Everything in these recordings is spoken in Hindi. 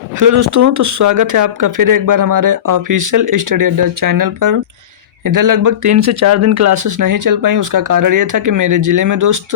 हेलो दोस्तों, तो स्वागत है आपका फिर एक बार हमारे ऑफिशियल स्टडी अड्डा चैनल पर। इधर लगभग 3 से 4 दिन क्लासेस नहीं चल पाई। उसका कारण ये था कि मेरे ज़िले में दोस्त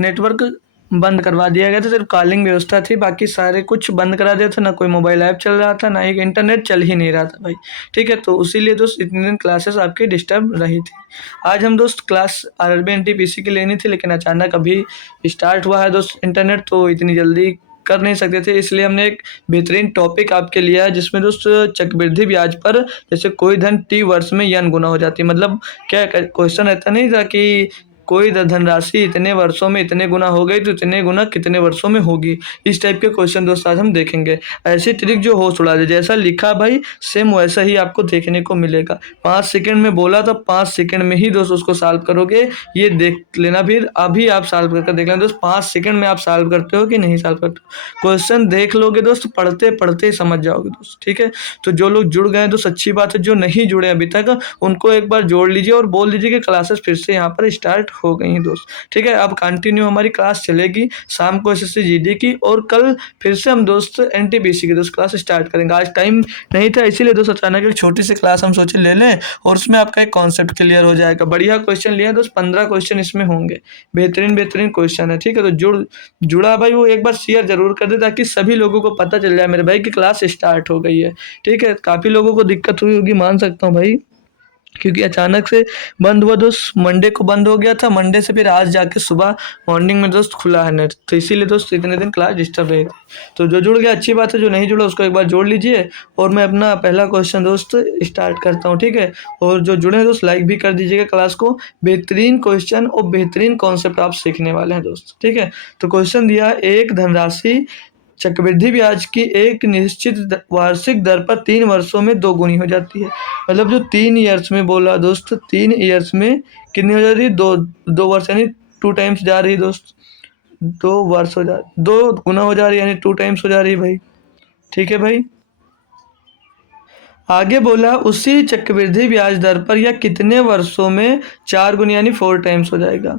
नेटवर्क बंद करवा दिया गया था। सिर्फ कॉलिंग व्यवस्था थी, बाकी सारे कुछ बंद करा दिया था। ना कोई मोबाइल ऐप चल रहा था, ना ही इंटरनेट चल ही नहीं रहा था भाई। ठीक है, तो उसीलिए दोस्त इतने दिन क्लासेस आपकी डिस्टर्ब रही थी। आज हम दोस्त क्लास आरआरबी एनटीपीसी की लेनी थी, लेकिन अचानक अभी स्टार्ट हुआ है दोस्त इंटरनेट, तो इतनी जल्दी कर नहीं सकते थे। इसलिए हमने एक बेहतरीन टॉपिक आपके लिया है, जिसमें दोस्त चक्रवृद्धि ब्याज पर जैसे कोई धन टी वर्ष में n गुना हो जाती है। मतलब क्या क्वेश्चन रहता नहीं था कि कोई धनराशि इतने वर्षों में इतने गुना हो गई, तो इतने गुना कितने वर्षों में होगी। इस टाइप के क्वेश्चन दोस्त आज हम देखेंगे। ऐसी ट्रिक जो होश उड़ा दे, जैसा लिखा भाई सेम वैसा ही आपको देखने को मिलेगा। 5 सेकंड में बोला तो 5 सेकंड में ही दोस्त उसको सॉल्व करोगे। ये देख लेना, फिर अभी आप सॉल्व करके देख लेना दोस्त, 5 सेकंड में आप सॉल्व करते हो कि नहीं सॉल्व करते हो। क्वेश्चन देख लोगे दोस्त, पढ़ते पढ़ते ही समझ जाओगे दोस्त। ठीक है, तो जो लोग जुड़ गए दोस्त अच्छी बात है, जो नहीं जुड़े अभी तक उनको एक बार जोड़ लीजिए और बोल दीजिए कि क्लासेस फिर से यहाँ पर स्टार्ट हो गई हैं दोस्त। ठीक है, अब कंटिन्यू हमारी क्लास चलेगी शाम को एसएससी जीडी की, और कल फिर से हम दोस्त एनटीपीसी की दोस्त क्लास स्टार्ट करेंगे। आज टाइम नहीं था, इसीलिए दोस्त अचानक एक छोटी सी क्लास हम सोचे ले लें, और उसमें आपका एक कॉन्सेप्ट क्लियर हो जाएगा। बढ़िया क्वेश्चन लिया दोस्त, 15 क्वेश्चन इसमें होंगे। बेहतरीन बेहतरीन क्वेश्चन है। ठीक है, तो जुड़ा भाई वो एक बार शेयर जरूर कर दे, ताकि सभी लोगों को पता चल जाए मेरे भाई की क्लास स्टार्ट हो गई है। ठीक है, काफ़ी लोगों को दिक्कत हुई होगी, मान सकता हूँ भाई, क्योंकि अचानक से बंद हुआ दोस्त। मंडे को बंद हो गया था, मंडे से फिर आज जाके सुबह मॉर्निंग में दोस्त खुला है नेट, तो इसीलिए दोस्त इतने दिन क्लास डिस्टर्ब रही थी। तो जो जुड़ गया अच्छी बात है, जो नहीं जुड़ा उसको एक बार जोड़ लीजिए। और मैं अपना पहला क्वेश्चन दोस्त स्टार्ट करता हूँ। ठीक है, और जो जुड़े हैं दोस्त लाइक भी कर दीजिएगा क्लास को। बेहतरीन क्वेश्चन और बेहतरीन कॉन्सेप्ट आप सीखने वाले हैं दोस्त। ठीक है, तो क्वेश्चन दिया है, एक धनराशि चक्रवृद्धि ब्याज की एक निश्चित वार्षिक दर पर 3 वर्षों में दोगुनी हो जाती है। मतलब जो 3 ईयर्स में बोला दोस्त, 3 ईयर्स में कितनी हो जा रही है? 2 वर्ष, यानी 2 टाइम्स जा रही है दोस्त। 2 वर्ष हो जा 2 गुना हो जा रही है, यानी 2 टाइम्स हो जा रही है भाई। ठीक है भाई, आगे बोला उसी चक्रवृद्धि ब्याज दर पर यह कितने वर्षों में 4 गुना यानी 4 टाइम्स हो जाएगा।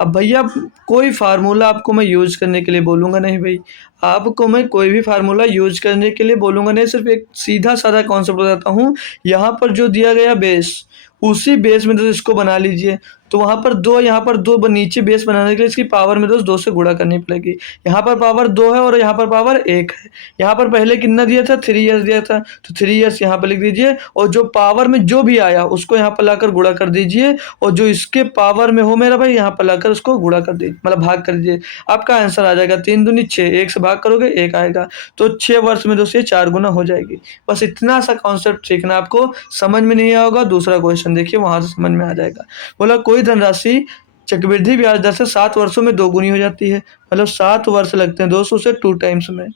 अब भैया कोई फार्मूला आपको मैं यूज करने के लिए बोलूँगा नहीं भाई, आपको मैं कोई भी फार्मूला यूज करने के लिए बोलूँगा नहीं। सिर्फ एक सीधा साधा कॉन्सेप्ट बताता हूँ। यहाँ पर जो दिया गया बेस, उसी बेस में दोस्त इसको बना लीजिए। तो वहाँ पर 2, यहाँ पर 2, नीचे बेस बनाने के लिए इसकी पावर में दोस्त 2 से गुणा करनी पड़ेगी। यहाँ पर पावर 2 है और यहाँ पर पावर 1 है। यहाँ पर पहले कितना दिया था? 3 ईयर्स दिया था, तो 3 ईयर्स यहाँ पर लिख दीजिए, और जो पावर में जो भी आया उसको यहाँ पर लाकर गुणा कर दीजिए, और जो इसके पावर में हो मेरा भाई यहाँ पर लाकर उसको गुणा कर दीजिए, मतलब भाग कर दीजिए। आपका आंसर आ जाएगा 3 दूनी 6, 1 से भाग करोगे 1 आएगा, तो 6 वर्ष में दोस्त ये 4 गुना हो जाएगी। बस इतना सा कॉन्सेप्ट सीखना आपको। समझ में नहीं आएगा दूसरा क्वेश्चन देखिए, वहां से समझ में आ जाएगा। बोला कोई धनराशि चक्रवृद्धि ब्याज दर से 7 वर्षों में दोगुनी हो जाती है। मतलब 7 वर्ष लगते हैं दोस्तों से 2 टाइम्स में।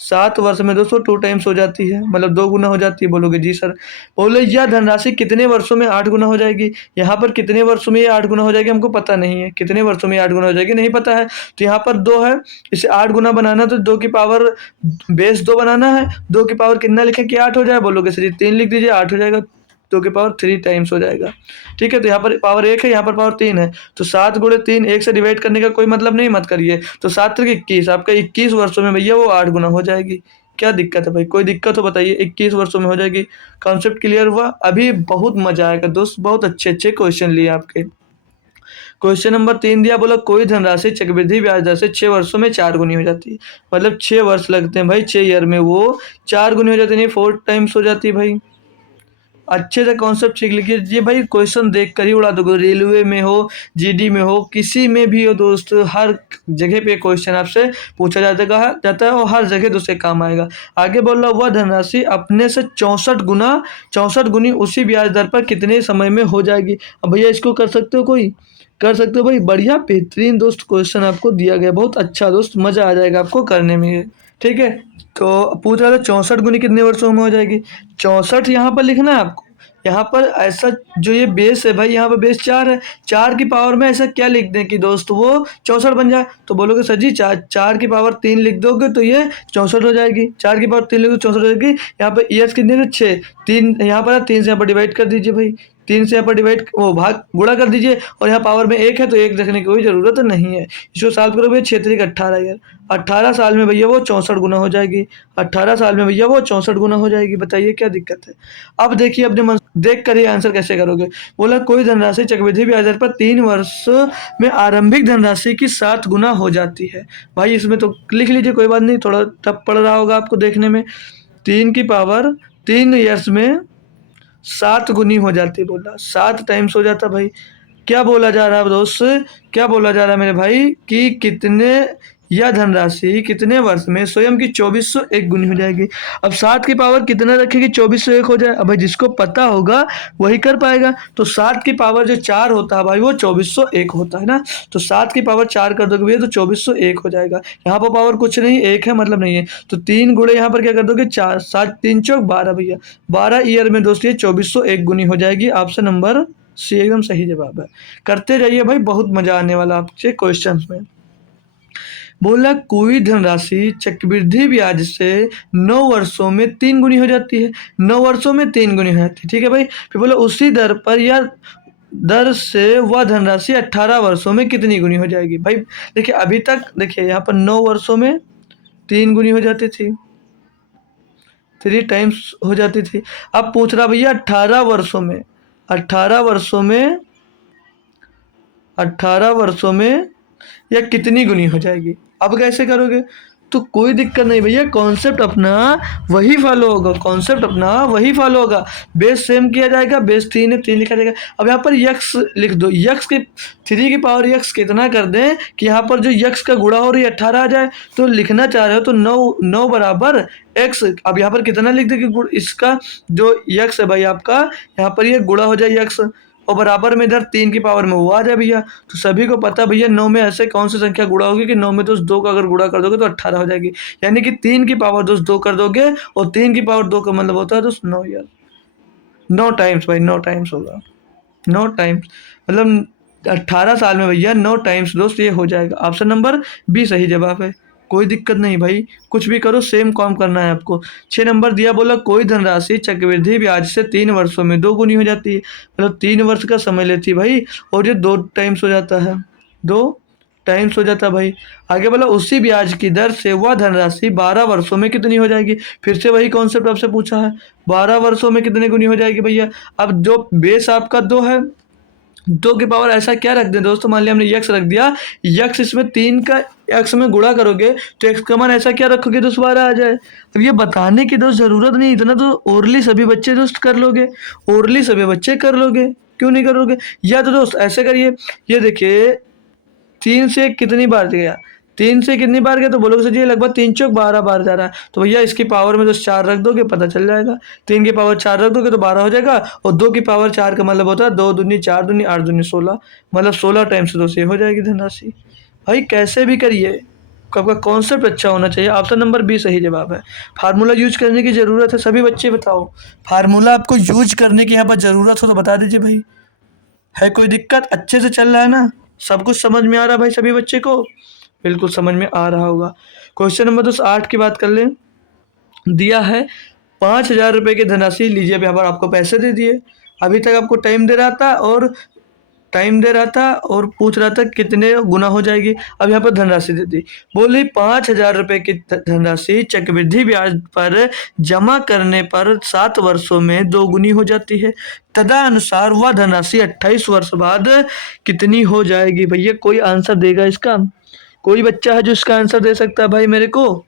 7 वर्ष में दोस्तों 2 टाइम्स हो जाती है, मतलब 2 गुना हो जाती है। बोलोगे जी सर। बोले यह धनराशि कितने वर्षों में 8 गुना हो जाएगी। यहाँ पर कितने वर्षों में ये 8 गुना हो जाएगी हमको पता नहीं है, कितने वर्षों में 8 गुना हो जाएगी नहीं पता है। तो यहाँ पर 2 है, इसे 8 गुना बनाना, तो 2 की पावर बेस 2 बनाना है। 2 की पावर कितना लिखें कि 8 हो जाए? बोलोगे सर 3 लिख दीजिए, 8 हो जाएगा। 2 की पावर 3 टाइम्स हो जाएगा। ठीक है, तो यहाँ पर पावर 1 है, यहाँ पर पावर 3 है, तो 7 गुणे 3, 1 से डिवाइड करने का कोई मतलब नहीं, मत करिए। तो 7 त्रिक 21, आपका 21 वर्षों में भैया वो 8 गुना हो जाएगी। क्या दिक्कत है भाई? कोई दिक्कत हो बताइए, 21 वर्षों में हो जाएगी। कॉन्सेप्ट क्लियर हुआ? अभी बहुत मजा आएगा दोस्त, बहुत अच्छे अच्छे क्वेश्चन लिए आपके। क्वेश्चन नंबर 3 दिया, बोला कोई धनराशि चक्रवृद्धि ब्याज दर से 6 वर्षों में 4 गुनी हो जाती है। मतलब 6 वर्ष लगते हैं भाई, 6 ईयर में वो 4 गुनी हो जाती है, 4 टाइम्स हो जाती है भाई। अच्छे से कॉन्सेप्ट सीख लीजिए भाई, क्वेश्चन देख कर ही उड़ा दोगे। रेलवे में हो, जीडी में हो, किसी में भी हो दोस्त, हर जगह पे क्वेश्चन आपसे पूछा जाता है, और हर जगह दूसरे काम आएगा। आगे बोल रहा, वह धनराशि अपने से 64 गुनी उसी ब्याज दर पर कितने समय में हो जाएगी। अब भैया इसको कर सकते हो, कोई कर सकते हो भाई? बढ़िया बेहतरीन दोस्त क्वेश्चन आपको दिया गया, बहुत अच्छा दोस्त, मजा आ जाएगा आपको करने में। ठीक है, तो पूछ रहा था 64 गुनी कितने वर्षों में हो जाएगी। 64 यहाँ पर लिखना है आपको। यहाँ पर ऐसा जो ये बेस है भाई, यहाँ पर बेस 4 है, 4 की पावर में ऐसा क्या लिख दें कि दोस्त वो 64 बन जाए। तो बोलोगे सर जी 4 की पावर 3 लिख दोगे तो ये 64 हो जाएगी। 4 की पावर 3 लिख दो 64 हो जाएगी। यहाँ पर ईयर्स कितने थे? 6, 3 यहाँ पर है, 3 से यहाँ पर डिवाइड कर दीजिए भाई। 3 से यहाँ पर डिवाइड वो भाग गुणा कर दीजिए और यहाँ पावर में 1 है तो 1 रखने की कोई ज़रूरत नहीं है। इसको सॉल्व करोगे 6 3 18 यार, 18 साल में भैया वो 64 गुना हो जाएगी। 18 साल में भैया वो 64 गुना हो जाएगी। बताइए क्या दिक्कत है? अब देखिए अपने मन देख कर ये आंसर कैसे करोगे। बोला कोई धनराशि चक्रवृद्धि ब्याज दर पर 3 वर्ष में आरंभिक धनराशि की 7 गुना हो जाती है। भाई इसमें तो लिख लीजिए, कोई बात नहीं, थोड़ा टफ पड़ रहा होगा आपको देखने में। 3 की पावर 3 ईयर्स में 7 गुनी हो जाती है। बोला 7 टाइम्स हो जाता भाई। क्या बोला जा रहा है दोस्त, क्या बोला जा रहा है मेरे भाई कि कितने यह धनराशि कितने वर्ष में स्वयं की 2401 गुनी हो जाएगी। अब 7 की पावर कितना रखेगी 2401 हो जाए। अब भाई जिसको पता होगा वही कर पाएगा। तो 7 की पावर जो 4 होता है भाई वो 2401 होता है ना। तो 7 की पावर 4 कर दोगे भैया तो 2401 हो जाएगा। यहाँ पर पावर कुछ नहीं, 1 है मतलब नहीं है। तो 3 गुणे यहाँ पर क्या कर दोगे 4, 7 3 चौक 12 भैया। 12 ईयर में दोस्त ये 2401 गुनी हो जाएगी। ऑप्शन नंबर सी एकदम सही जवाब है। करते जाइए भाई, बहुत मजा आने वाला आपसे क्वेश्चंस में। बोला कोई धनराशि चक्रवृद्धि ब्याज से 9 वर्षों में 3 गुनी हो जाती है। 9 वर्षों में 3 गुनी हो जाती है, ठीक है भाई। फिर बोला उसी दर पर या दर से वह धनराशि 18 वर्षों में कितनी गुनी हो जाएगी। भाई देखिए अभी तक देखिए यहाँ पर 9 वर्षों में 3 गुनी हो जाती थी, 3 टाइम्स हो जाती थी। अब पूछ रहा भैया 18 वर्षों में, 18 वर्षों में 18 वर्षों में या कितनी गुनी हो जाएगी। अब कैसे करोगे? तो कोई दिक्कत नहीं भैया, कॉन्सेप्ट अपना वही फॉलो होगा, कॉन्सेप्ट अपना वही फॉलो होगा। बेस सेम किया जाएगा, बेस 3 है 3 लिखा जाएगा। अब यहाँ पर यक्स लिख दो, यक्स के 3 की पावर यक्स कितना कर दें कि यहाँ पर जो यक्स का गुणा हो रही है 18 आ जाए। तो लिखना चाह रहे हो तो 9 बराबर एक्स। अब यहाँ पर कितना लिख दे कि इसका जो यक्स है भाई आपका, यहाँ पर ये गुणा हो जाए यक्स और बराबर में इधर 3 की पावर में वो आ जाए भैया। तो सभी को पता भैया 9 में ऐसे कौन सी संख्या गुणा होगी कि 9 में दोस्त 2 का अगर गुणा कर दोगे तो 18 हो जाएगी। यानी कि 3 की पावर दोस्त 2 कर दोगे और 3 की पावर 2 का मतलब होता है दोस्त 9 यार। 9 टाइम्स भाई, 9 टाइम्स होगा, 9 टाइम्स मतलब 18 साल में भैया 9 टाइम्स दोस्त ये हो जाएगा। ऑप्शन नंबर बी सही जवाब है। कोई दिक्कत नहीं भाई, कुछ भी करो सेम काम करना है आपको। 6 नंबर दिया, बोला कोई धनराशि चक्रवृद्धि ब्याज से 3 वर्षों में 2 गुनी हो जाती है। मतलब 3 वर्ष का समय लेती है भाई और ये 2 टाइम्स हो जाता है, 2 टाइम्स हो जाता है भाई। आगे बोला उसी ब्याज की दर से वह धनराशि 12 वर्षों में कितनी हो जाएगी। फिर से वही कॉन्सेप्ट आपसे पूछा है, 12 वर्षों में कितनी गुनी हो जाएगी भैया। अब जो बेस आपका 2 है, 2 की पावर ऐसा क्या रख दें दोस्तों, मान लिया हमने यक्स रख दिया, यक्स इसमें 3 का एक्स में गुणा करोगे तो एक्स का मान ऐसा क्या रखोगे दोस्त 12 आ जाए। अब ये बताने की दोस्त ज़रूरत नहीं, इतना तो ओरली सभी बच्चे दोस्त कर लोगे, ओरली सभी बच्चे कर लोगे, क्यों नहीं करोगे। या तो दोस्त ऐसे करिए, ये देखिए 3 से कितनी बार गया, 3 से कितनी बार गया तो बोलोगे सर जी लगभग 3 चौक 12 बार जा रहा है। तो भैया इसकी पावर में दोस्त 4 रख दोगे पता चल जाएगा। 3 की पावर 4 रख दोगे तो 12 हो जाएगा और 2 की पावर 4 का मतलब होता है 2 दूनी 4 दूनी 8 दूनी 16, मतलब 16 टाइम्स से दोस्त ये हो जाएगी धनराशि। भाई कैसे भी करिए, आपका कॉन्सेप्ट अच्छा होना चाहिए। ऑप्शन नंबर बी सही जवाब है। फार्मूला यूज करने की ज़रूरत है, सभी बच्चे बताओ फार्मूला आपको यूज करने की यहाँ पर ज़रूरत हो तो बता दीजिए भाई। है कोई दिक्कत? अच्छे से चल रहा है ना, सब कुछ समझ में आ रहा है भाई सभी बच्चे को? बिल्कुल समझ में आ रहा होगा। क्वेश्चन नंबर दोस्त 8 की बात कर लें। दिया है 5,000 रुपये की धनराशि लीजिए, यहाँ पर आपको पैसे दे दिए। अभी तक आपको टाइम दे रहा था और पूछ रहा था कितने गुना हो जाएगी। अब यहाँ पर धनराशि दे दी, बोली 5,000 रुपये की धनराशि चक्रवृद्धि ब्याज पर जमा करने पर 7 वर्षों में 2 गुनी हो जाती है। तदनुसार वह धनराशि 28 वर्ष बाद कितनी हो जाएगी। भैया कोई आंसर देगा इसका? कोई बच्चा है जो इसका आंसर दे सकता है भाई मेरे को?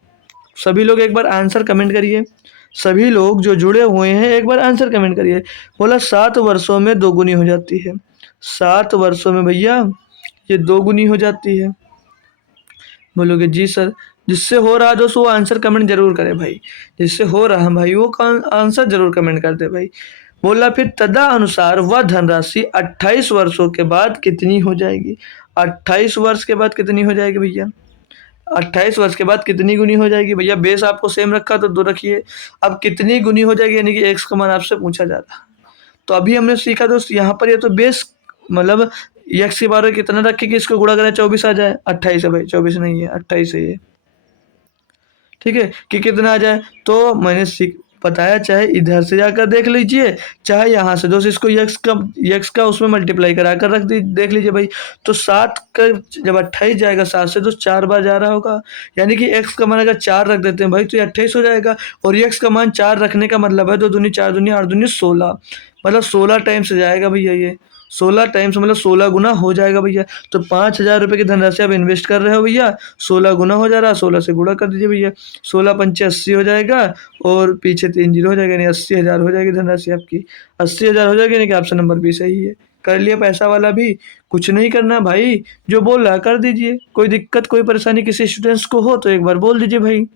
सभी लोग एक बार आंसर कमेंट करिए, सभी लोग जो जुड़े हुए हैं एक बार आंसर कमेंट करिए। बोला 7 वर्षों में 2 गुनी हो जाती है। 7 वर्षों में भैया ये 2 गुनी हो जाती है। बोलोगे जी सर, जिससे हो रहा है दोस्तों वो आंसर कमेंट जरूर करे भाई, जिससे हो रहा है भाई वो आंसर जरूर कमेंट कर दे भाई। बोला फिर तदा अनुसार वह धनराशि 28 वर्षों के बाद कितनी हो जाएगी। 28 वर्ष के बाद कितनी हो जाएगी भैया, 28 वर्ष के बाद कितनी गुनी हो जाएगी भैया। बेस आपको सेम रखा तो 2 रखिए। अब कितनी गुनी हो जाएगी यानी कि एक्स का मान आपसे पूछा जा रहा है। तो अभी हमने सीखा दोस्त यहाँ पर ये तो बेस मतलब एक्स की बार कितना रखे कि इसको गुणा करें 24 आ जाए। 28 है भाई, 24 नहीं है 28 है ये, ठीक है कि कितना आ जाए। तो मैंने बताया, चाहे इधर से जाकर देख लीजिए, चाहे यहाँ से दोस्त इसको यक्स का उसमें मल्टीप्लाई करा कर देख लीजिए भाई। तो 7 का जब 28 जाएगा 7 से तो 4 बार जा रहा होगा, यानी कि एक्स का मान अगर 4 रख देते हैं भाई तो ये 28 हो जाएगा। और यक्स का मान 4 रखने का मतलब है 2 दूनी 4 दूनी 8 दूनी 16, मतलब 16 टाइम्स जाएगा भैया ये। 16 टाइम्स मतलब 16 गुना हो जाएगा भैया। तो 5,000 रुपये की धनराशि आप इन्वेस्ट कर रहे हो भैया, 16 गुना हो जा रहा है, 16 से गुणा कर दीजिए भैया। 16 पंचे 80 हो जाएगा और पीछे 3 जीरो हो जाएगा, यानी 80,000 हो जाएगी धनराशि आपकी। 80,000 हो जाएगी, यानी कि ऑप्शन नंबर बी सही है। कर लिया पैसा वाला भी, कुछ नहीं करना भाई, जो बोल रहा है कर दीजिए। कोई दिक्कत कोई परेशानी किसी स्टूडेंट्स को हो तो एक बार बोल दीजिए भाई।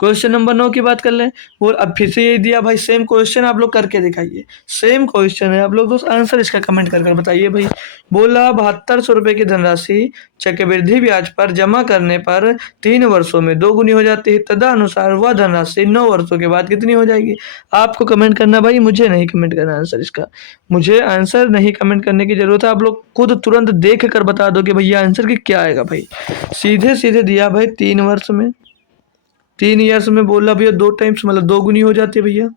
क्वेश्चन नंबर 9 की बात कर लें। वो अब फिर से यही दिया भाई, सेम क्वेश्चन आप लोग करके दिखाइए। सेम क्वेश्चन है, आप लोग दोस्त आंसर इसका कमेंट कर बताइए भाई। बोला 7200 रुपये की धनराशि चक्रवृद्धि ब्याज पर जमा करने पर 3 वर्षों में 2 गुनी हो जाती है, तदनुसार वह धनराशि 9 वर्षों के बाद कितनी हो जाएगी। आपको कमेंट करना भाई, मुझे नहीं कमेंट करना आंसर इसका। मुझे आंसर नहीं कमेंट करने की जरूरत है, आप लोग खुद तुरंत देख कर बता दो कि भैया आंसर की क्या आएगा भाई। सीधे सीधे दिया भाई 3 वर्ष में, 3 ईयर्स में बोला भैया 2 टाइम्स मतलब 2 गुनी हो जाती है भैया।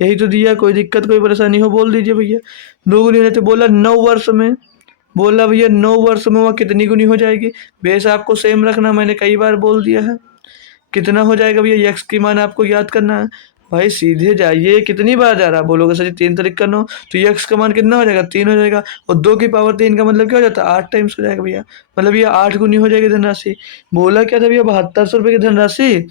यही तो दिया, कोई दिक्कत कोई परेशानी हो बोल दीजिए भैया। 2 गुनी हो जाती है। बोला 9 वर्ष में, बोला भैया 9 वर्ष में वह कितनी गुनी हो जाएगी। बेस आपको सेम रखना, मैंने कई बार बोल दिया है। कितना हो जाएगा भैया, यक्स की मान आपको याद करना है भाई। सीधे जाइए, कितनी बार जा रहा है बोलोगे सर 3 तरीक का 9, तो यक्स का मान कितना हो जाएगा 3 हो जाएगा। और 2 की पावर 3 का मतलब क्या हो जाता है 8 टाइम्स हो जाएगा भैया, मतलब ये 8 गुनी हो जाएगी धनराशि। बोला क्या था भैया 7200 रुपये की धनराशि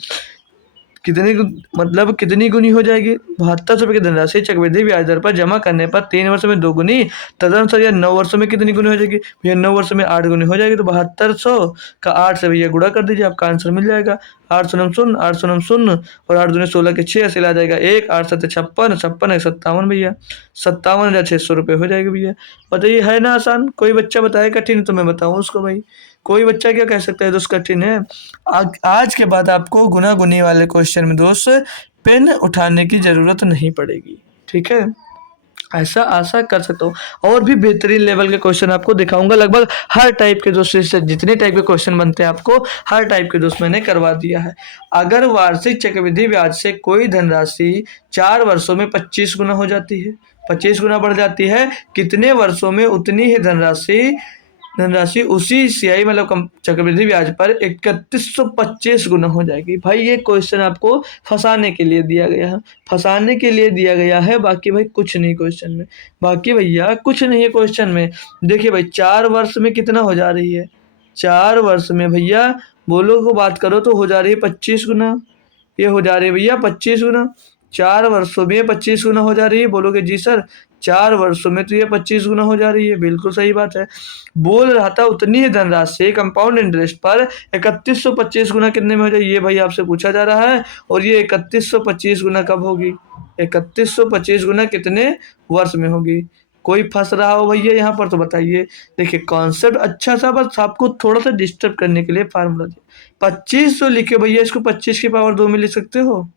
मतलब कितनी गुनी हो जाएगी। 7200 रुपये की धनराशि चक्रवृद्धि ब्याज दर पर जमा करने पर 3 वर्षों में 2 गुनी, तदनुसार यह 9 वर्षों में कितनी गुनी हो जाएगी भैया। 9 वर्षों में 8 गुनी हो जाएगी, तो 7200 का 8 से भैया गुणा कर दीजिए, आपका आंसर मिल जाएगा। 8 शून्य शून्य 8 शून्य शून्य और 8 दूनी 16 के 6 ऐसे ला जाएगा 1, 8 7 56, 56 1 57 भैया। 57,600 रुपये हो जाएगी भैया। बताइए है ना आसान। कोई बच्चा बताए कठिन तो मैं बताऊँ उसको भाई। कोई बच्चा क्या कह सकता है दोस्त कठिन है। आज के बाद आपको गुना गुनी वाले क्वेश्चन में दोस्त पेन उठाने की ज़रूरत नहीं पड़ेगी, ठीक है। ऐसा आशा कर सकता हूँ। और भी बेहतरीन लेवल के क्वेश्चन आपको दिखाऊंगा, लगभग हर टाइप के दोस्त से जितने टाइप के क्वेश्चन बनते हैं आपको हर टाइप के दोस्त मैंने करवा दिया है। अगर वार्षिक चक्रवृद्धि ब्याज से कोई धनराशि 4 वर्षों में 25 गुना हो जाती है, 25 गुना बढ़ जाती है, कितने वर्षों में उतनी ही धनराशि उसी सियाई मतलब चक्रवृद्धि ब्याज पर 3125 गुना हो जाएगी। भाई ये क्वेश्चन आपको फंसाने के लिए दिया गया है, फंसाने के लिए दिया गया है, बाकी भाई कुछ नहीं क्वेश्चन में, बाकी भैया कुछ नहीं है क्वेश्चन में। देखिए भाई 4 वर्ष में कितना हो जा रही है, 4 वर्ष में भैया बोलो को बात करो तो हो जा रही है 25 गुना। ये हो जा रही है भैया 25 गुना, 4 वर्षों में 25 गुना हो जा रही है। बोलोगे जी सर 4 वर्षों में तो ये 25 गुना हो जा रही है, बिल्कुल सही बात है। बोल रहा था उतनी ही धनराशि कंपाउंड इंटरेस्ट पर 3125 गुना कितने में हो जाए, ये भाई आपसे पूछा जा रहा है। और ये 3125 गुना कब होगी, 3125 गुना कितने वर्ष में होगी। कोई फंस रहा हो भैया यहाँ पर तो बताइए। देखिए कॉन्सेप्ट अच्छा सा, बस आपको थोड़ा सा डिस्टर्ब करने के लिए फार्मूला दिया। 25 तो लिखे भैया, इसको 25 की पावर 2 में लिख सकते हो।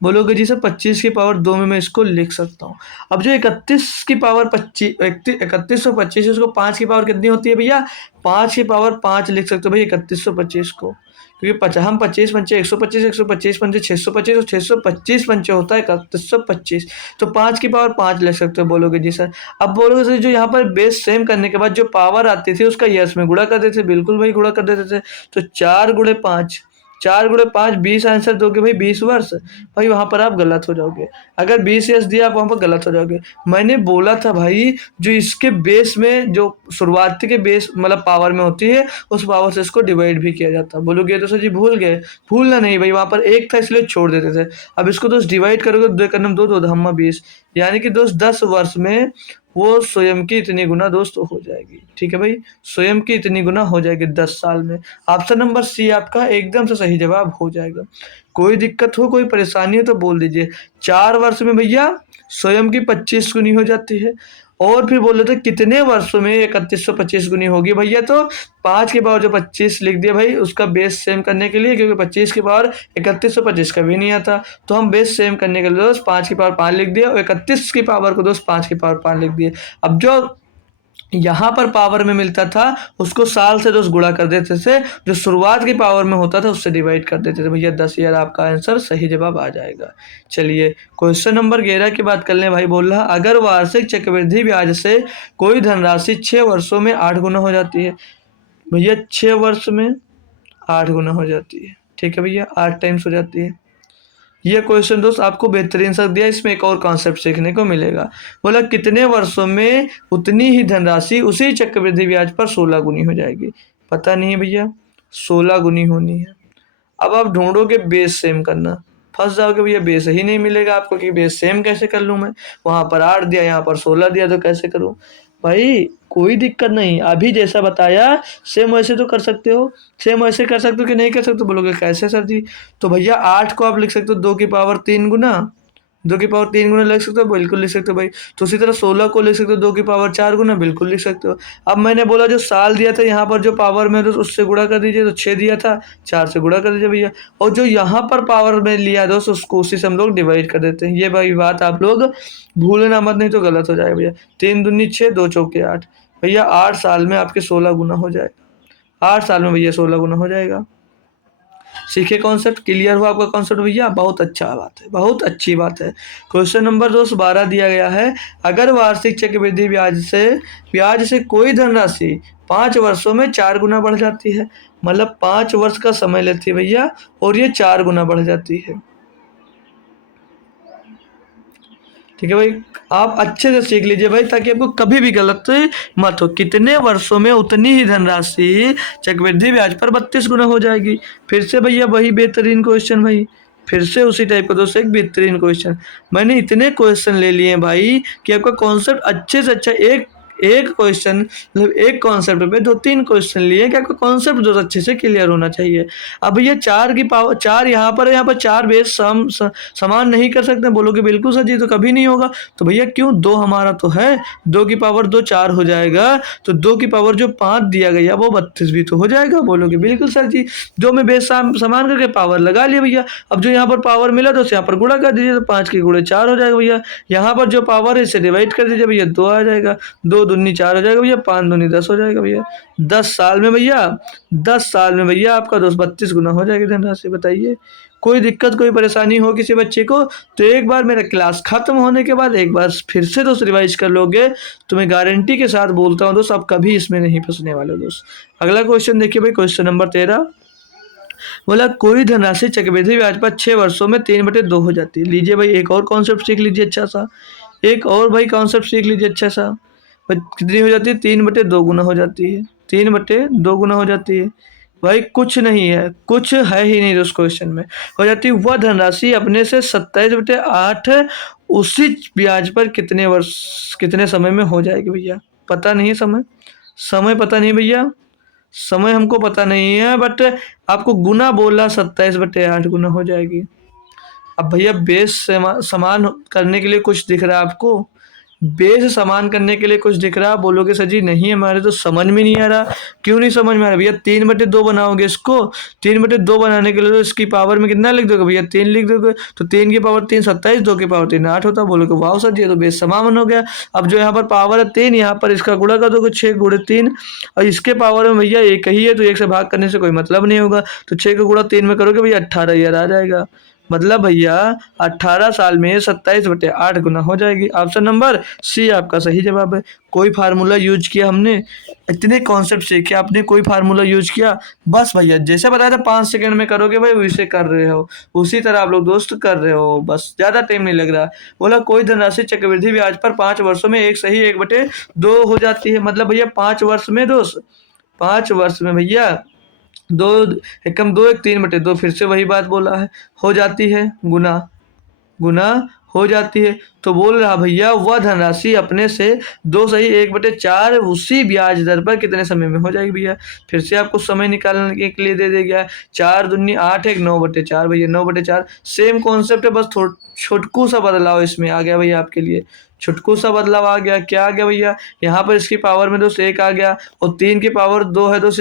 बोलोगे जी सर 25 की पावर 2 में मैं इसको लिख सकता हूँ। अब जो 31 की पावर 3125 उसको 5 की पावर कितनी होती है भैया, 5 की पावर 5 लिख सकते हो भाई 3125 को, क्योंकि हम 25 पंचे 125, 125 पंचे 625 और 625 पंचे होता है 3125, तो 5 की पावर 5 लिख सकते हो। बोलोगे जी सर। अब बोलोगे सर जो यहाँ पर बेस सेम करने के बाद जो पावर आती थी उसका यस में गुणा कर देते थे, बिल्कुल भाई गुणा कर देते थे। तो 4 गुणे 5, 4 गुणे 5 20 आंसर दोगे भाई 20 वर्ष। भाई वहां पर आप गलत हो जाओगे, अगर 20 यस दिया आप वहां पर गलत हो जाओगे। मैंने बोला था भाई जो इसके बेस में जो शुरुआती के बेस मतलब पावर में होती है उस पावर से इसको डिवाइड भी किया जाता है। बोलोगे तो सर जी भूल गए, भूलना नहीं भाई, वहां पर 1 था इसलिए छोड़ देते थे। अब इसको दोस्त डिवाइड करोगे 2 करम 2 2 धम्मा 20, यानी कि दोस्त 10 वर्ष में वो स्वयं की इतनी गुना दोस्त हो जाएगी, ठीक है भाई। स्वयं की इतनी गुना हो जाएगी 10 साल में। ऑप्शन नंबर सी आपका एकदम से सही जवाब हो जाएगा। कोई दिक्कत हो कोई परेशानी हो तो बोल दीजिए। 4 वर्ष में भैया स्वयं की 25 गुनी हो जाती है। और फिर बोल रहे थे कितने वर्षों में 3125 गुनी होगी भैया, तो 5 की पावर जो 25 लिख दिया भाई उसका बेस सेम करने के लिए, क्योंकि 25 की पावर 3125 का भी नहीं आता, तो हम बेस सेम करने के लिए दोस्त 5 की पावर 5 लिख दिया और 31 की पावर को दोस्त 5 की पावर 5 लिख दिए। अब जो यहाँ पर पावर में मिलता था उसको साल से 10 गुणा कर देते थे, जो शुरुआत की पावर में होता था उससे डिवाइड कर देते थे। भैया 10,000 आपका आंसर सही जवाब आ जाएगा। चलिए क्वेश्चन नंबर 11 की बात कर लें। भाई बोल रहा अगर वार्षिक चक्रवृद्धि ब्याज से कोई धनराशि 6 वर्षों में 8 गुना हो जाती है। भैया 6 वर्ष में 8 गुना हो जाती है, ठीक है भैया, 8 टाइम्स हो जाती है। ये क्वेश्चन दोस्त आपको बेहतरीन सा दिया, इसमें एक और कॉन्सेप्ट सीखने को मिलेगा। बोला कितने वर्षों में उतनी ही धनराशि उसी चक्रवृद्धि ब्याज पर 16 गुनी हो जाएगी। पता नहीं है भैया, 16 गुनी होनी है। अब आप ढूंढोगे बेस सेम करना, फंस जाओगे भैया, बेस ही नहीं मिलेगा आपको कि बेस सेम कैसे कर लूँ मैं, वहाँ पर 8 दिया यहाँ पर 16 दिया तो कैसे करूँ। भाई कोई दिक्कत नहीं, अभी जैसा बताया सेम वैसे तो कर सकते हो। सेम वैसे कर सकते हो कि नहीं कर सकते हो, बोलोगे कैसे सर जी। तो भैया 8 को आप लिख सकते हो 2 की पावर 3 गुना, 2 की पावर 3 गुना लिख सकते हो, बिल्कुल लिख सकते हो भाई। तो उसी तरह 16 को लिख सकते हो 2 की पावर 4 गुना, बिल्कुल लिख सकते हो। अब मैंने बोला जो साल दिया था यहाँ पर जो पावर में तो उससे गुणा कर दीजिए, तो 6 दिया था 4 से गुणा कर दीजिए भैया। और जो यहाँ पर पावर में लिया दोस्त उसको उसी से हम लोग डिवाइड कर देते हैं। ये भाई बात आप लोग भूलना मत, नहीं तो गलत हो जाएगा भैया। 3 दूनी 6, 2 चौके 8, भैया 8 साल में आपके 16 गुना हो जाएगा। 8 साल में भैया 16 गुना हो जाएगा। सीखे कॉन्सेप्ट, क्लियर हुआ आपका कॉन्सेप्ट भैया, बहुत अच्छा बात है, बहुत अच्छी बात है। क्वेश्चन नंबर 12 दिया गया है अगर वार्षिक चक्रवृद्धि ब्याज से कोई धनराशि 5 वर्षों में 4 गुना बढ़ जाती है, मतलब 5 वर्ष का समय लेती है भैया और ये 4 गुना बढ़ जाती है। ठीक है भाई, आप अच्छे से सीख लीजिए भाई ताकि आपको कभी भी गलत मत हो। कितने वर्षों में उतनी ही धनराशि चक्रवृद्धि ब्याज पर 32 गुना हो जाएगी। फिर से भैया वही बेहतरीन क्वेश्चन भाई, फिर से उसी टाइप का दोस्तों एक बेहतरीन क्वेश्चन। मैंने इतने क्वेश्चन ले लिए हैं भाई कि आपका कॉन्सेप्ट अच्छे से अच्छा, एक एक क्वेश्चन मतलब एक कॉन्सेप्ट पे 2-3 क्वेश्चन लिए कि आपका कॉन्सेप्ट जो अच्छे से क्लियर होना चाहिए। अब भैया 4 की पावर 4 यहाँ पर है, यहाँ पर 4 बेस समान नहीं कर सकते, बोलोगे बिल्कुल सर जी तो कभी नहीं होगा। तो भैया क्यों, 2 हमारा तो है, 2 की पावर 2 4 हो जाएगा, तो 2 की पावर जो 5 दिया गया वो 32 भी तो हो जाएगा, बोलोगे बिल्कुल सर जी। 2 में बेस समान करके पावर लगा लिया भैया। अब जो यहाँ पर पावर मिला तो उसे यहाँ पर गुणा कर दीजिए, तो 5 के गुणे 4 हो जाएगा भैया। यहाँ पर जो पावर है इसे डिवाइड कर दीजिए भैया, 2 आ जाएगा, 2 दूनी 4 हो जाएगा भैया, 5 दूनी 10 हो जाएगा भैया। 10 साल में भैया, 10 साल में भैया आपका दोस्त 32 गुना हो जाएगी धनराशि। बताइए कोई दिक्कत कोई परेशानी हो किसी बच्चे को तो एक बार मेरा क्लास खत्म होने के बाद एक बार फिर से दोस्त रिवाइज कर लोगे तो मैं गारंटी के साथ बोलता हूँ दोस्त आप कभी इसमें नहीं फंसने वाले दोस्त। अगला क्वेश्चन देखिए भाई, क्वेश्चन नंबर 13 बोला कोई धनराशि चक्रवृद्धि ब्याज पर 6 वर्षों में 3/2 हो जाती है। लीजिए भाई एक और कॉन्सेप्ट सीख लीजिए अच्छा सा, एक और भाई कॉन्सेप्ट सीख लीजिए अच्छा सा। कितनी हो जाती है, 3/2 गुना हो जाती है, 3/2 गुना हो जाती है। भाई कुछ नहीं है, कुछ है ही नहीं उस क्वेश्चन में। हो जाती है वह धनराशि अपने से 27/8 उसी ब्याज पर कितने समय में हो जाएगी भैया। पता नहीं समय, समय पता नहीं भैया, समय हमको पता नहीं है, बट आपको गुना बोला 27/8 गुना हो जाएगी। अब भैया बेस समान करने के लिए कुछ दिख रहा है आपको, बेस समान करने के लिए कुछ दिख रहा है, बोलोगे सर जी नहीं हमारे तो समझ में नहीं आ रहा। क्यों नहीं समझ में आ रहा भैया, 3/2 बनाओगे इसको, 3/2 बनाने के लिए तो इसकी पावर में कितना लिख दोगे भैया, 3 लिख दोगे, तो 3 की पावर 3 27, 2 की पावर 3 8 होता। बोलोगे वाह सर जी ये तो बेस समान हो गया। अब जो यहाँ पर पावर है 3, यहाँ पर इसका गुणा कर दोगे 6 गुणे 3, और इसके पावर में भैया एक ही है तो 1 से भाग करने से कोई मतलब नहीं होगा, तो 6 का गुणा 3 में करोगे भैया 18 ईयर आ जाएगा। मतलब भैया 18 साल में 27/8 गुना हो जाएगी। ऑप्शन नंबर सी आपका सही जवाब है। कोई फार्मूला यूज किया हमने, इतने कॉन्सेप्ट सीखे आपने, कोई फार्मूला यूज किया, बस भैया जैसे बताया था 5 सेकंड में करोगे भाई वैसे कर रहे हो, उसी तरह आप लोग दोस्त कर रहे हो, बस ज़्यादा टाइम नहीं लग रहा। बोला कोई धनराशि चक्रवृद्धि ब्याज पर 5 वर्षों में एक सही 1/2 हो जाती है। मतलब भैया 5 वर्ष में दोस्त, 5 वर्ष में भैया 2 एकम 2 1 3/2, फिर से वही बात बोला है, हो जाती है गुना, गुना हो जाती है। तो बोल रहा भैया वह धनराशि अपने से 2 सही 1/4 उसी ब्याज दर पर कितने समय में हो जाएगी भैया। फिर से आपको समय निकालने के लिए दे दिया, 4 दूनी 8 1 9/4 भैया, 9/4 सेम कॉन्सेप्ट है, बस छोटकू सा बदलाव इसमें आ गया भैया आपके लिए। छुटकू सा बदलाव आ गया। क्या आ गया भैया, यहाँ पर इसकी पावर में दोस्त 1 आ गया और 3 की पावर 2 है दोस्त,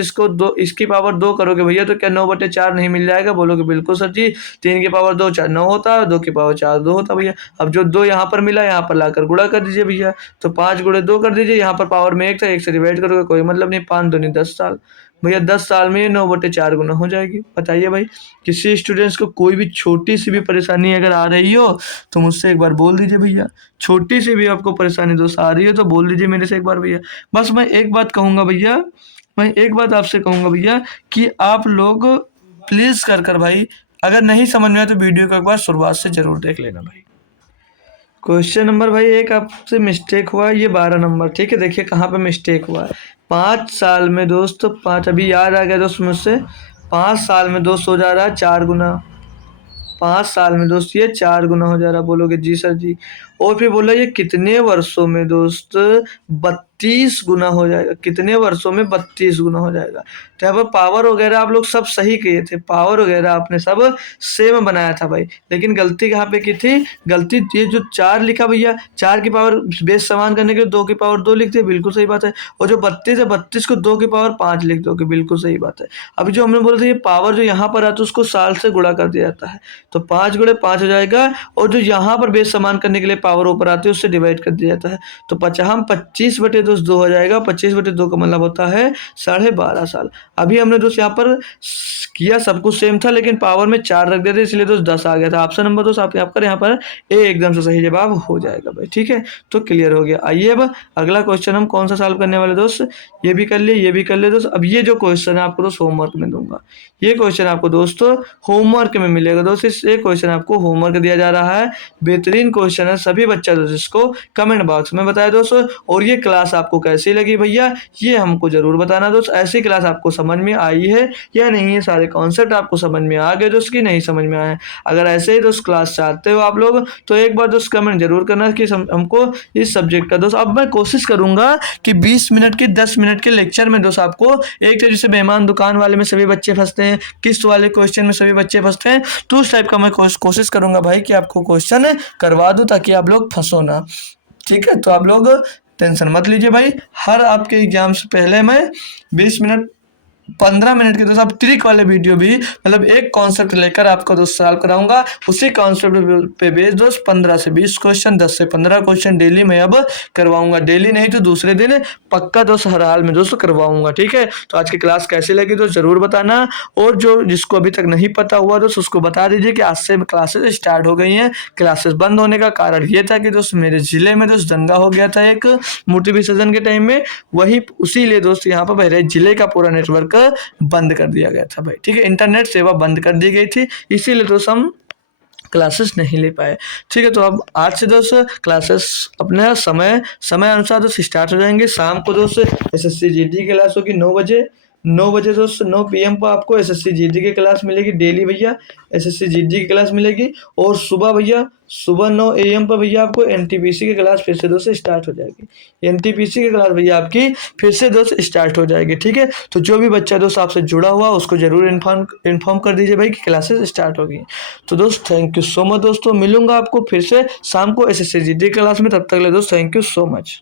इसकी पावर 2 करोगे भैया तो क्या 9/4 नहीं मिल जाएगा? बोलोगे बिल्कुल सर जी, 3 की पावर 2 9 होता है, 2 की पावर 4 2 होता है भैया। अब जो 2 यहाँ पर मिला यहाँ पर लाकर गुणा कर दीजिए भैया, तो 5 गुणे 2 कर दीजिए, यहाँ पर पावर में 1 था, 1 से डिवाइड करोगे कोई मतलब नहीं, 5 दूनी 10 साल भैया, 10 साल में ये 9/4 गुना हो जाएगी। बताइए भाई, किसी स्टूडेंट्स को कोई भी छोटी सी भी परेशानी अगर आ रही हो तो मुझसे एक बार बोल दीजिए भैया, छोटी सी भी आपको परेशानी दोस्त आ रही है तो बोल दीजिए मेरे से एक बार भैया। बस मैं एक बात कहूँगा भैया, मैं एक बात आपसे कहूँगा भैया कि आप लोग प्लीज़ कर भाई, अगर नहीं समझ में आए तो वीडियो को एक बार शुरुआत से ज़रूर देख लेना भाई। क्वेश्चन नंबर भाई 1 आपसे मिस्टेक हुआ, ये 12 नंबर, ठीक है। देखिए कहाँ पे मिस्टेक हुआ है। 5 साल में दोस्त 5 अभी याद आ गया दोस्त मुझसे, 5 साल में दोस्त हो जा रहा है 4 गुना, 5 साल में दोस्त ये 4 गुना हो जा रहा है। बोलोगे जी सर जी। और फिर बोला ये कितने वर्षों में दोस्त 32 गुना हो जाएगा, कितने वर्षों में 32 गुना हो जाएगा। तो यहाँ पर पावर वगैरह आप लोग सब सही किए थे, पावर वगैरह आपने सब सेम बनाया था भाई, लेकिन गलती कहाँ पे की थी? गलती ये जो 4 लिखा भैया, 4 की पावर बेस समान करने के लिए 2 की पावर 2 लिखते हैं, बिल्कुल सही बात है। और जो 32 है, 32 को 2 की पावर 5 लिख दोगे, बिल्कुल सही बात है। अभी जो हमने बोला था ये पावर जो यहाँ पर आता है उसको साल से गुणा कर दिया जाता है, तो 5 गुणे 5 हो जाएगा, और जो यहाँ पर बेस समान करने के लिए पावर ऊपर आती है उससे डिवाइड कर दिया जाता है, तो 25/2 हो जाएगा। 25/2 का मतलब होता है 12.5 साल। अभी हमने दोस्त यहाँ पर किया सब कुछ सेम था, लेकिन पावर में 4 रख देते इसलिए दोस्त 10 आ गया था। ऑप्शन नंबर दोस्त आप यहाँ पर ए एकदम से सही जवाब हो जाएगा भाई, ठीक है। तो क्लियर हो गया। आइए अब अगला क्वेश्चन हम कौन सा सॉल्व करने वाले दोस्त, ये भी कर लिए, ये भी कर लिए दोस्त। अब ये जो क्वेश्चन है आपको दोस्त होमवर्क में दूंगा, ये क्वेश्चन आपको दोस्तों होमवर्क में मिलेगा दोस्त। इस क्वेश्चन आपको होमवर्क दिया जा रहा है, बेहतरीन क्वेश्चन है, सभी बच्चा दोस्त इसको कमेंट बॉक्स में बताए दोस्तों। और ये क्लास आपको कैसी लगी भैया, ये हमको जरूर बताना दोस्त। ऐसी क्लास आपको समझ में आई है या नहीं है, सारे कॉन्सेप्ट आपको समझ में आ गए दोस्त कि नहीं समझ में आए? अगर ऐसे ही दोस्त क्लास चाहते हो आप लोग तो एक बार दोस्त कमेंट जरूर करना कि हमको इस सब्जेक्ट का दोस्त। अब मैं कोशिश करूंगा कि 20 मिनट के 10 मिनट के लेक्चर में दोस्त आपको एक तो जैसे मेहमान दुकान वाले में सभी बच्चे फंसते हैं, किस्त वाले क्वेश्चन में सभी बच्चे फंसते हैं, तो उस टाइप का मैं कोशिश करूंगा भाई कि आपको क्वेश्चन करवा दूं ताकि आप लोग फंसो ना, ठीक है। तो आप लोग टेंशन मत लीजिए भाई, हर आपके एग्जाम से पहले मैं 20 मिनट 15 मिनट के दोस्त आप ट्रिक वाले वीडियो भी, मतलब एक कॉन्सेप्ट लेकर आपको दोस्त सॉल्व कराऊंगा, उसी कॉन्सेप्ट पे बेस्ड दोस्त 15 से 20 क्वेश्चन, 10 से 15 क्वेश्चन डेली मैं अब करवाऊंगा। डेली नहीं तो दूसरे दिन पक्का दोस्त हर हाल में दोस्तों करवाऊंगा, ठीक है। तो आज की क्लास कैसी लगी दोस्त जरूर बताना, और जो जिसको अभी तक नहीं पता हुआ दोस्त उसको बता दीजिए कि आज से क्लासेस स्टार्ट हो गई हैं। क्लासेस बंद होने का कारण ये था कि दोस्त मेरे जिले में दोस्त दंगा हो गया था एक मूर्ति विसर्जन के टाइम में, वही उसी लिए दोस्त यहाँ पर बहराइच जिले का पूरा नेटवर्क बंद कर दिया गया था भाई, ठीक है। इंटरनेट सेवा बंद कर दी गई थी, इसीलिए दोस्त हम क्लासेस नहीं ले पाए, ठीक है। तो अब आज से दोस्त क्लासेस अपने समय अनुसार दोस्त स्टार्ट हो जाएंगे। शाम को दोस्त एसएससी जीडी की क्लास होगी 9 बजे दोस्त 9 PM पर आपको एसएससी जीडी की क्लास मिलेगी डेली भैया, एसएससी जीडी की क्लास मिलेगी। और सुबह भैया सुबह 9 AM पर भैया आपको एनटीपीसी की क्लास फिर से दोस्त स्टार्ट हो जाएगी, एनटीपीसी की क्लास भैया आपकी फिर से दोस्त स्टार्ट हो जाएगी, ठीक है। तो जो भी बच्चा दोस्त आपसे जुड़ा हुआ उसको जरूर इन्फॉर्म कर दीजिए भाई कि क्लासेस स्टार्ट हो गई। तो दोस्त थैंक यू सो मच दोस्तों, मिलूंगा आपको फिर से शाम को एसएससी जीडी क्लास में, तब तक ले दोस्त थैंक यू सो मच।